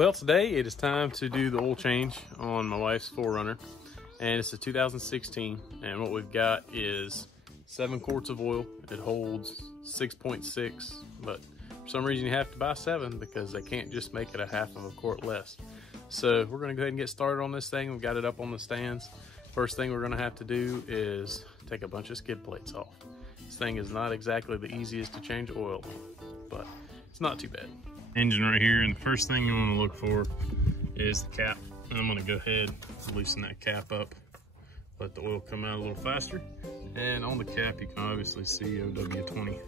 Well, today it is time to do the oil change on my wife's 4Runner, and it's a 2016, and what we've got is 7 quarts of oil. It holds 6.6, but for some reason you have to buy 7 because they can't just make it a half of a quart less. So we're gonna go ahead and get started on this thing. We've got it up on the stands. First thing we're gonna have to do is take a bunch of skid plates off. This thing is not exactly the easiest to change oil on, but it's not too bad. Engine right here, and the first thing you want to look for is the cap. And I'm going to go ahead and loosen that cap up, let the oil come out a little faster. And on the cap you can obviously see OW20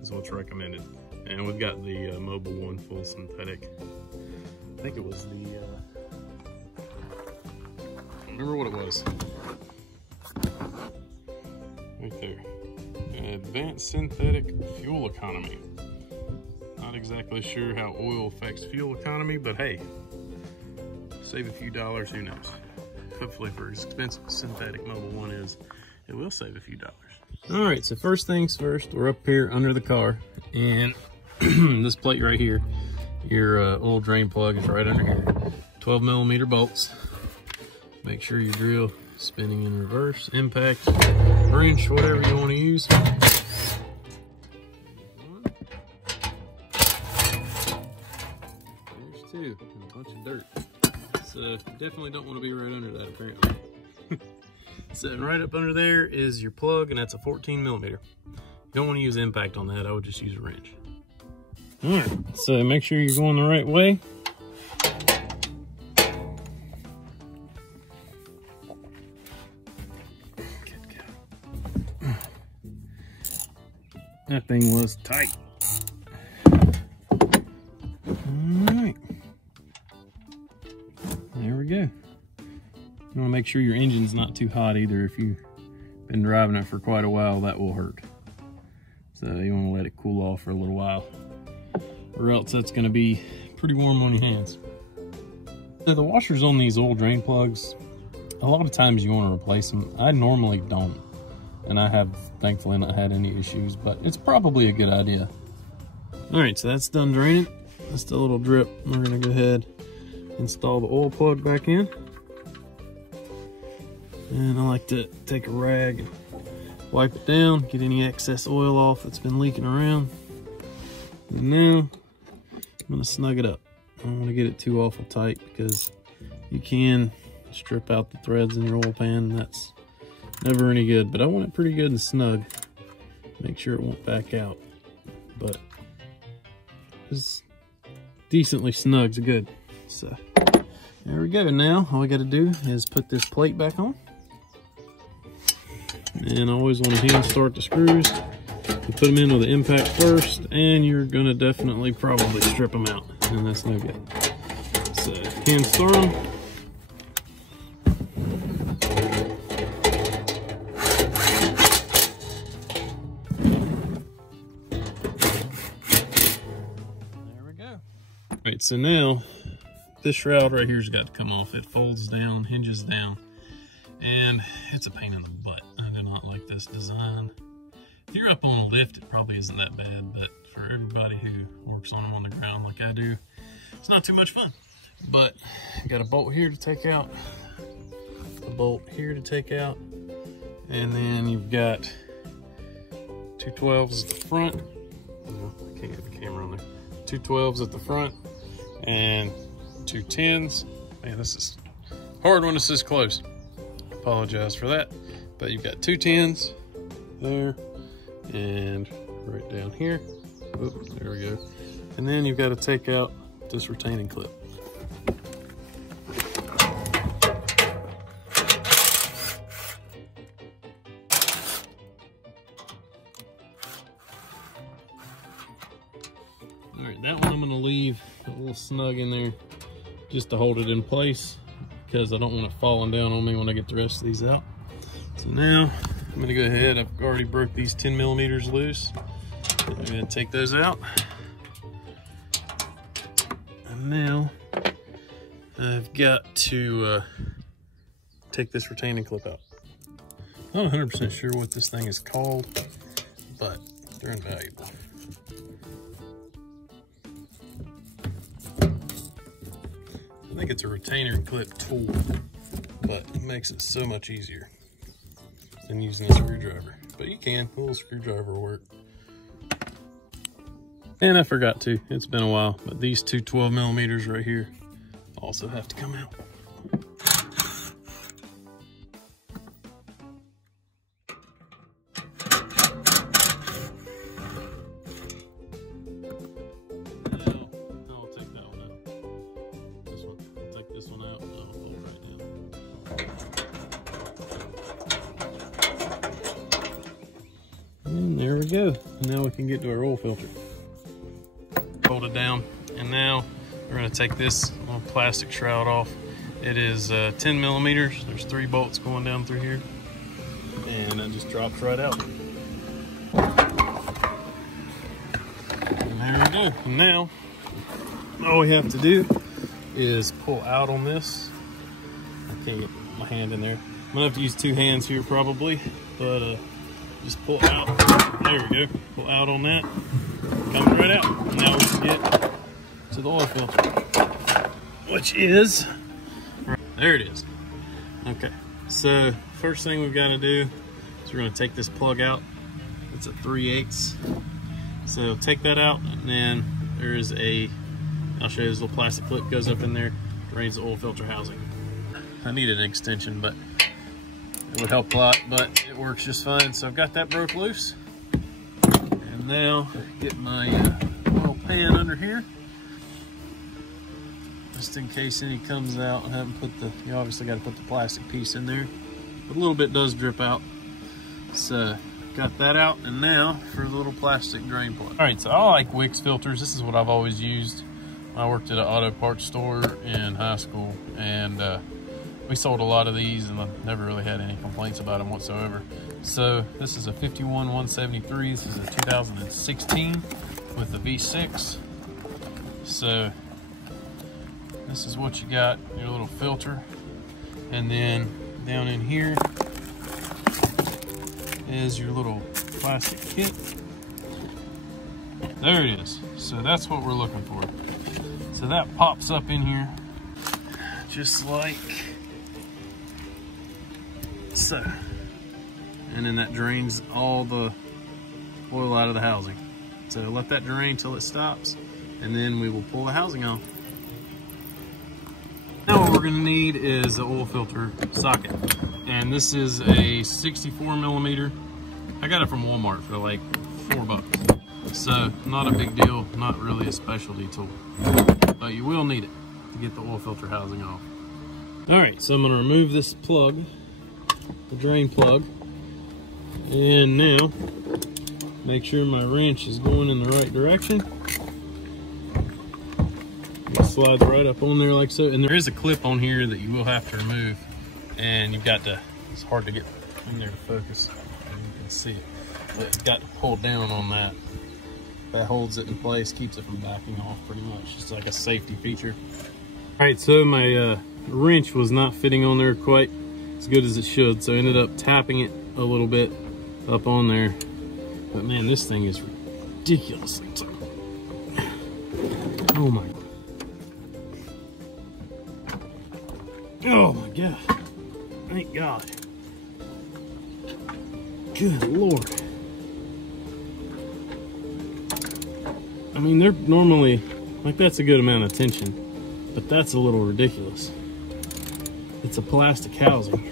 is what's recommended. And we've got the Mobile One full synthetic. I think it was the I don't remember what it was right there. Advanced synthetic fuel economy. Not exactly sure how oil affects fuel economy, but hey, save a few dollars, who knows? Hopefully for as expensive as synthetic Mobile One is, it will save a few dollars. All right, so first things first, we're up here under the car, and this plate right here, your oil drain plug is right under here. 12mm bolts. Make sure your drill spinning in reverse, impact, wrench, whatever you want to use. And a bunch of dirt. So you definitely don't want to be right under that, apparently. Sitting right up under there is your plug, and that's a 14mm. You don't want to use impact on that. I would just use a wrench. All right, so make sure you're going the right way. That thing was tight. There we go. You want to make sure your engine's not too hot either. If you've been driving it for quite a while, that will hurt. So you want to let it cool off for a little while, or else that's going to be pretty warm on your hands. So the washers on these oil drain plugs, a lot of times you want to replace them. I normally don't, and I have thankfully not had any issues, but it's probably a good idea. All right, so that's done draining. Just a little drip. We're going to go ahead, install the oil plug back in. And I like to take a rag and wipe it down, get any excess oil off that's been leaking around. And now I'm gonna snug it up. I don't want to get it too awful tight because you can strip out the threads in your oil pan, and that's never any good. But I want it pretty good and snug. Make sure it won't back out. But it's decently snug's good. So there we go. Now all we got to do is put this plate back on, and I always want to hand start the screws. You put them in with the impact first, and you're going to definitely probably strip them out, and that's no good. So hand start them. There we go. All right, so now this shroud right here's got to come off. It folds down, hinges down, and it's a pain in the butt. I do not like this design. If you're up on a lift, it probably isn't that bad, but for everybody who works on them on the ground like I do, it's not too much fun. But you got a bolt here to take out, a bolt here to take out, and then you've got 2 12s at the front. Oh, I can't get the camera on there. 2 12s at the front, and 2 10s. Man, this is hard when it's this close. Apologize for that. But you've got 2 10s there, and right down here. Oops, there we go. And then you've got to take out this retaining clip. All right, that one I'm going to leave a little snug in there just to hold it in place, because I don't want it falling down on me when I get the rest of these out. So now I'm going to go ahead. I've already broke these 10mm loose. I'm going to take those out. And now I've got to take this retaining clip out. I'm not 100% sure what this thing is called, but they're invaluable. think it's a retainer and clip tool, but it makes it so much easier than using a screwdriver. But you can, a little screwdriver will work. And I forgot to, it's been a while, but these two 12 millimeters right here also have to come out. And there we go. Now we can get to our oil filter. Hold it down, and now we're going to take this little plastic shroud off. It is 10 millimeters. There's 3 bolts going down through here, and it just drops right out. And there we go. And now all we have to do is pull out on this. I can't get my hand in there. I'm gonna have to use 2 hands here probably, but just pull out. There we go. Pull out on that. Comes right out. Now we can get to the oil filter, which is, there it is. Okay, so first thing we've got to do is we're going to take this plug out. It's a 3/8. So take that out, and then there is I'll show you this little plastic clip goes up in there, drains the oil filter housing. I needed an extension, but it would help a lot, but it works just fine. So I've got that broke loose. And now get my oil pan under here, just in case any comes out. I haven't put you obviously got to put the plastic piece in there, but a little bit does drip out. So got that out, and now for the little plastic drain plug. All right, so I like Wix filters. This is what I've always used. I worked at an auto parts store in high school, and we sold a lot of these, and I never really had any complaints about them whatsoever. So this is a 51-173. This is a 2016 with the V6. So this is what you got, your little filter. And then down in here is your little plastic kit. There it is. So that's what we're looking for. So that pops up in here just like so. And then that drains all the oil out of the housing. So let that drain till it stops, and then we will pull the housing off. Now what we're gonna need is the oil filter socket. And this is a 64 millimeter. I got it from Walmart for like $4. So not a big deal, not really a specialty tool. But you will need it to get the oil filter housing off. All right, so I'm gonna remove this plug, the drain plug. And now, make sure my wrench is going in the right direction. It slides right up on there like so. And there is a clip on here that you will have to remove. And you've got to, it's hard to get in there to focus. And you can see it. But you've got to pull down on that. That holds it in place, keeps it from backing off pretty much. It's like a safety feature. All right, so my wrench was not fitting on there quite as good as it should. So I ended up tapping it a little bit up on there, but man, this thing is ridiculous. Oh my, oh my God, thank God. Good Lord. I mean, they're normally, like, that's a good amount of tension, but that's a little ridiculous. It's a plastic housing.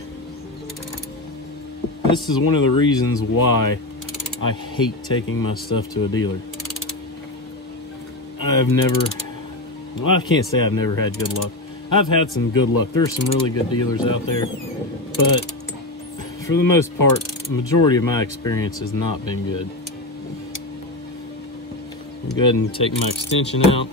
This is one of the reasons why I hate taking my stuff to a dealer. I've never, well, I can't say I've never had good luck. I've had some good luck. There's some really good dealers out there, but for the most part, the majority of my experience has not been good. I'll go ahead and take my extension out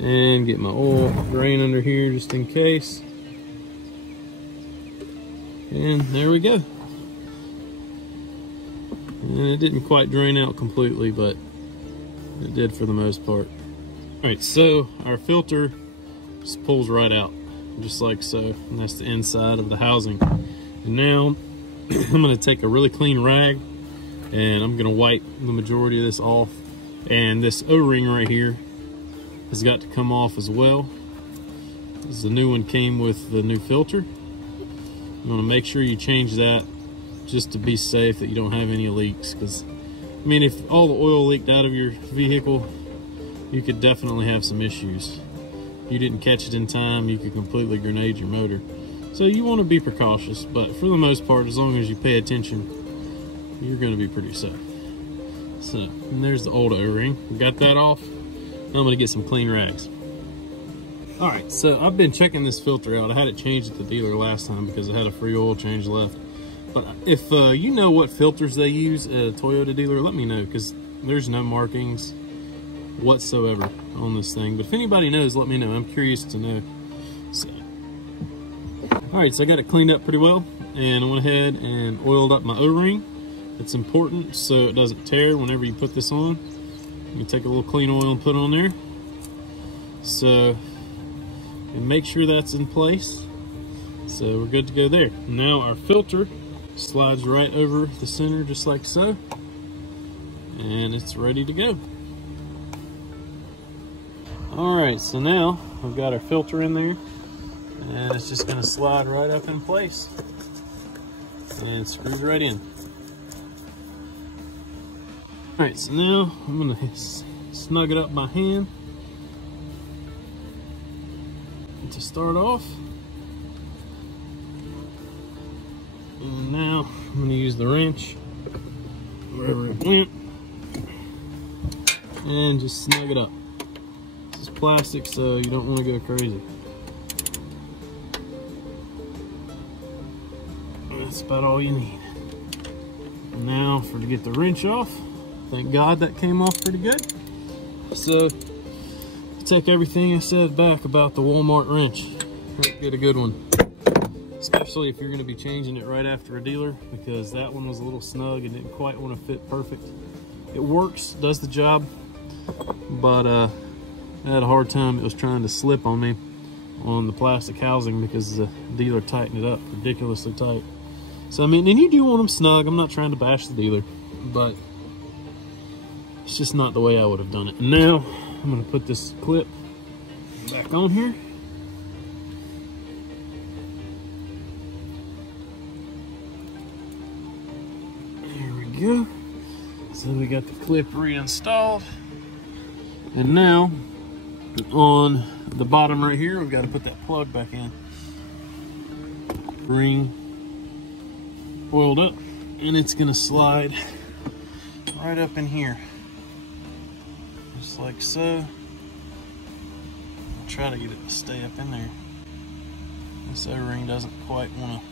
and get my oil drain under here just in case. And there we go. And it didn't quite drain out completely, but it did for the most part. All right, so our filter just pulls right out, just like so. And that's the inside of the housing. And now I'm gonna take a really clean rag and I'm gonna wipe the majority of this off. And this O-ring right here has got to come off as well. As the new one came with the new filter. You want to make sure you change that just to be safe that you don't have any leaks, because I mean, if all the oil leaked out of your vehicle, you could definitely have some issues. If you didn't catch it in time, you could completely grenade your motor. So you want to be precautious, but for the most part, as long as you pay attention, you're going to be pretty safe. So, and there's the old O-ring. We got that off. Now I'm going to get some clean rags. Alright, so I've been checking this filter out. I had it changed at the dealer last time because I had a free oil change left. But if you know what filters they use at a Toyota dealer, let me know, because there's no markings whatsoever on this thing. But if anybody knows, let me know. I'm curious to know. So, alright, so I got it cleaned up pretty well, and I went ahead and oiled up my O-ring. It's important so it doesn't tear whenever you put this on. You take a little clean oil and put it on there. So, and make sure that's in place. So we're good to go there. Now our filter slides right over the center just like so, and it's ready to go. Alright, so now we've got our filter in there, and it's just going to slide right up in place and screws right in. Alright, so now I'm going to snug it up by hand to start off. And now I'm going to use the wrench wherever it went and just snug it up. This is plastic, so you don't want to go crazy. That's about all you need. And now to get the wrench off. Thank God that came off pretty good. So take everything I said back about the Walmart wrench. Get a good one. Especially if you're going to be changing it right after a dealer, because that one was a little snug and didn't quite want to fit perfect. It works, does the job, but I had a hard time. It was trying to slip on me on the plastic housing because the dealer tightened it up ridiculously tight. So I mean, and you do want them snug. I'm not trying to bash the dealer, but it's just not the way I would have done it. And now I'm going to put this clip back on here. There we go. So we got the clip reinstalled. And now on the bottom right here, we've got to put that plug back in. Ring oiled up, and it's going to slide right up in here. Just like so. I'll try to get it to stay up in there. This O-ring doesn't quite want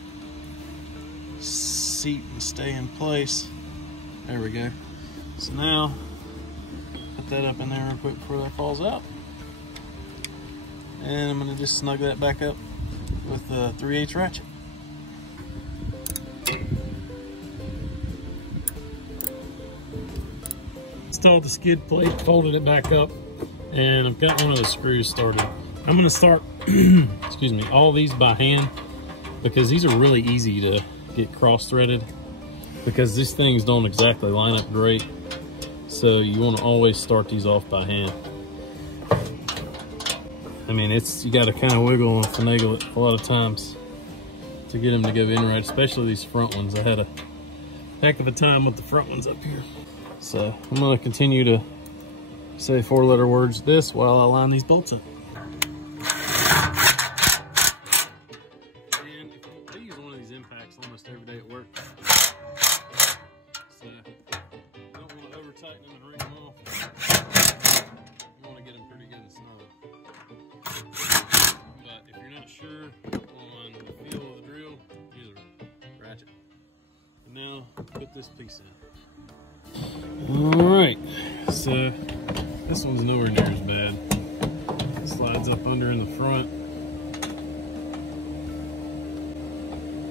to seat and stay in place. There we go. So now, put that up in there real quick before that falls out. And I'm going to just snug that back up with the 3/8 ratchet. Installed the skid plate, folded it back up, and I've got one of the screws started. I'm going to start, excuse me, all these by hand, because these are really easy to get cross-threaded, because these things don't exactly line up great. So you want to always start these off by hand. I mean, you got to kind of wiggle and finagle it a lot of times to get them to go in right, especially these front ones. I had a heck of a time with the front ones up here. So I'm going to continue to say 4-letter words this while I line these bolts up. And I use one of these impacts almost every day at work. So you don't want to over tighten them and wring them off. You want to get them pretty good and snug. But if you're not sure on the feel of the drill, use a ratchet. And now put this piece in. Alright, so this one's nowhere near as bad. It slides up under in the front.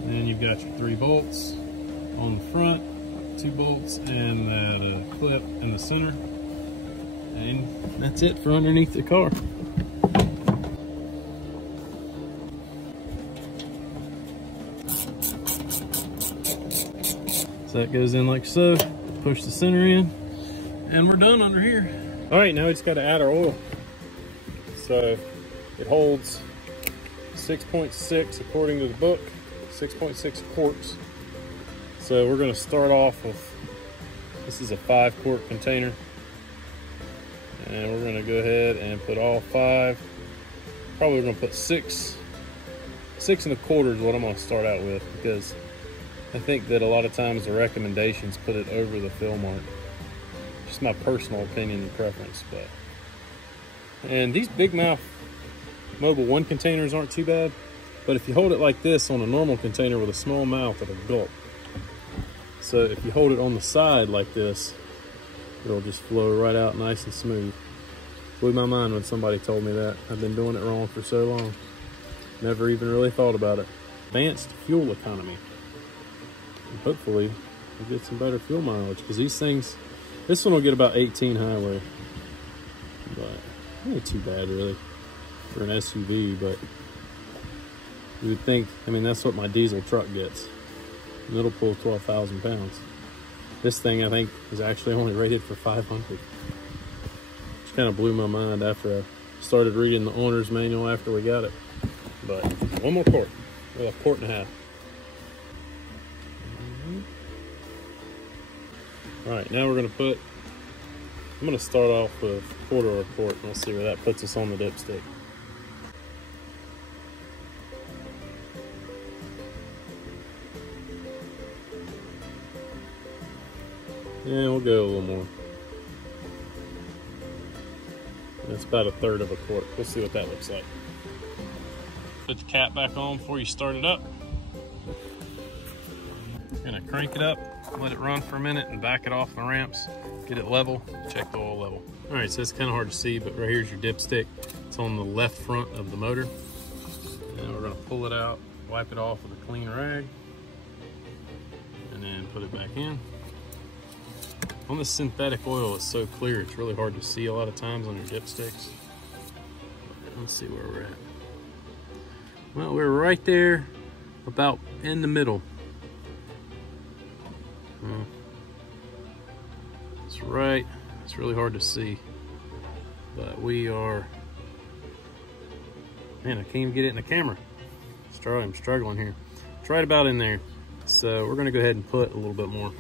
Then you've got your 3 bolts on the front, 2 bolts, and that clip in the center. And that's it for underneath the car. So that goes in like so. Push the center in, and we're done under here. All right, now we just got to add our oil. So it holds 6.6 according to the book, 6.6 quarts. So we're going to start off with, this is a 5-quart container, and we're going to go ahead and put all 5. Probably going to put 6 1/4 is what I'm going to start out with, because I think that a lot of times the recommendations put it over the fill mark. Just my personal opinion and preference. And these big mouth Mobil 1 containers aren't too bad, but if you hold it like this on a normal container with a small mouth, it'll gulp. So if you hold it on the side like this, it'll just flow right out nice and smooth. Blew my mind when somebody told me that. I've been doing it wrong for so long. Never even really thought about it. Advanced fuel economy. And hopefully we'll get some better fuel mileage, because these things, this one will get about 18 highway, but ain't too bad really for an SUV. But you would think, I mean, that's what my diesel truck gets, and it'll pull 12,000 pounds. This thing I think is actually only rated for 500. Which kind of blew my mind after I started reading the owner's manual after we got it. But one more quart, or a quart and a half. All right, now we're gonna put, I'm gonna start off with 1/4 quart, and we'll see where that puts us on the dipstick. Yeah, we'll go a little more. That's about 1/3 of a quart. We'll see what that looks like. Put the cap back on before you start it up. Gonna crank it up, let it run for a minute, and back it off the ramps. Get it level, check the oil level. All right, so it's kind of hard to see, but right here's your dipstick. It's on the left front of the motor. And we're gonna pull it out, wipe it off with a clean rag, and then put it back in. On the synthetic oil, it's so clear, it's really hard to see a lot of times on your dipsticks. Let's see where we're at. Well, we're right there, about in the middle. It's right, it's really hard to see, but we are, man, I can't even get it in the camera. I'm struggling here. It's right about in there. So we're gonna go ahead and put a little bit more.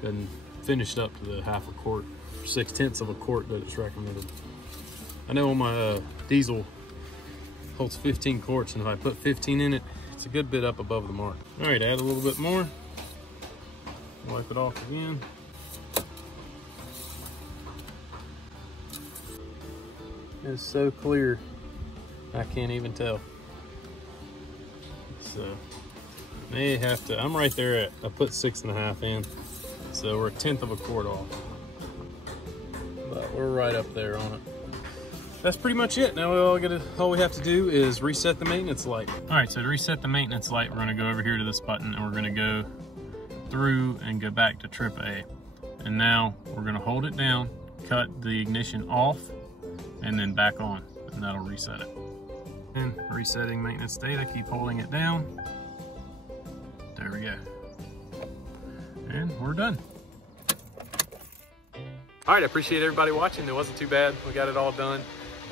Go ahead and finish it up to the 1/2 quart, 6/10 of a quart that it's recommended. I know on my diesel holds 15 quarts, and if I put 15 in it, it's a good bit up above the mark. All right, add a little bit more. Wipe it off again. It's so clear, I can't even tell. So, may have to, I'm right there at, I put 6 1/2 in. So we're 1/10 of a quart off. But we're right up there on it. That's pretty much it. Now all we have to do is reset the maintenance light. All right, so to reset the maintenance light, we're gonna go over here to this button, and we're gonna go through and go back to trip A. And now we're gonna hold it down, cut the ignition off, and then back on, and that'll reset it. And resetting maintenance state, I keep holding it down. There we go. And we're done. All right, I appreciate everybody watching. It wasn't too bad. We got it all done,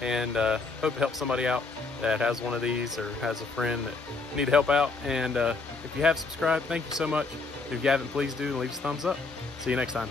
and hope it helps somebody out that has one of these or has a friend that need help out. And if you have subscribed, thank you so much. If you haven't, please do, and leave us a thumbs up. See you next time.